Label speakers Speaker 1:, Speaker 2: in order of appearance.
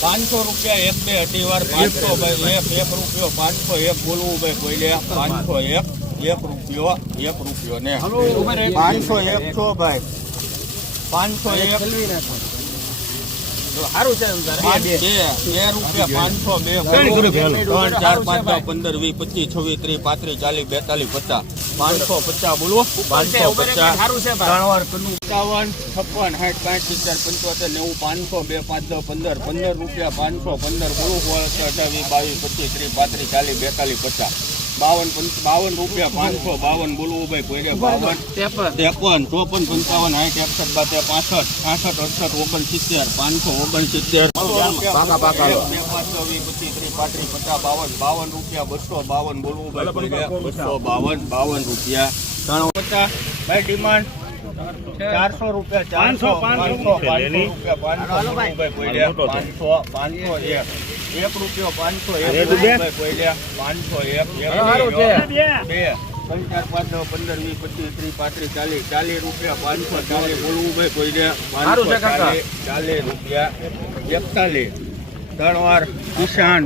Speaker 1: પાંચસો રૂપિયા એક બે અઢી વાર પાંચસો ભાઈ એક એક રૂપિયો પાંચસો એક બોલવું ભાઈ કોઈ લે પાંચસો એક એક રૂપિયો એક રૂપિયો ને. પાંચસો એક છો ભાઈ. પાંચસો એક.
Speaker 2: સારું છે
Speaker 1: બે બે રૂપિયા પાંચસો બે ત્રણ ચાર પાંચ પંદર વીસ પચીસ છવ્વીસ ત્રીસ પાંત્રીસ ચાલીસ બેતાલીસ પચાસ. પાંચસો પચાસ બોલો પાંચસો પચાસ.
Speaker 2: સારું છે
Speaker 1: ત્રણ કનું એકાવન છપ્પન સાઠ પાંચ સિત્તેર પંચોતેર નેવું પાંચસો બે પાંચ પંદર. પંદર રૂપિયા પાંચસો પંદર બોલું સોળ અઠાવીસ બાવીસ પચીસ ત્રીસ પાંત્રીસ ચાલીસ બેતાલીસ પચાસ. બાવન બાવન રૂપિયા પાંચસો બાવન બોલવું ભાઈ કોઈ બાવન. ત્રેપન. ચોપન પંચાવન સાઠ એકસઠ બાતે પાસઠ છાસઠ અડસઠ ઓગણસિત્તેર પાંચસો ઓગણસિત્તેર. બાવન બાવન રૂપિયા બસો બાવન બોલવું ભાઈ બસો બાવન બાવન રૂપિયા. ત્રણ પચાસ. ભાઈ ડિમાન્ડ ચારસો રૂપિયા ચારસો પાંચસો પાંચસો રૂપિયા પાંચસો. પાંચસો પાંચસો એક. એક રૂપિયો પાંચસો એક પાંચસો એક
Speaker 2: છે.
Speaker 1: બે ત્રણ ચાર પાંચ દસ પંદર વીસ પચીસ ત્રીસ પાંત્રીસ ચાલીસ ચાલીસ રૂપિયા પાંચસો ચાલીસ બોલવું ભાઈ કોઈ દે
Speaker 2: છે.
Speaker 1: ચાલીસ રૂપિયા એકતાલીસ ત્રણ વાર કિસાન